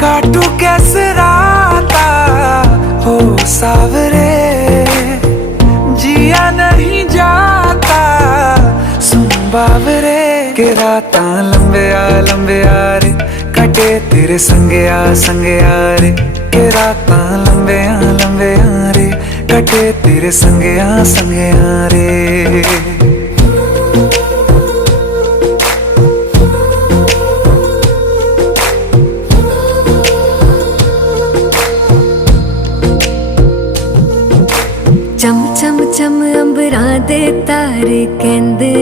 काटू कैसे राता हो सावरे, जिया नहीं जाता सुन बावरे। के राता लंबे आ रे, कटे तेरे संगे आ रे। के राता लंबे आ रे, कटे तेरे संगे आ रे। चम चम चम अंबरां दे तारे कहंदे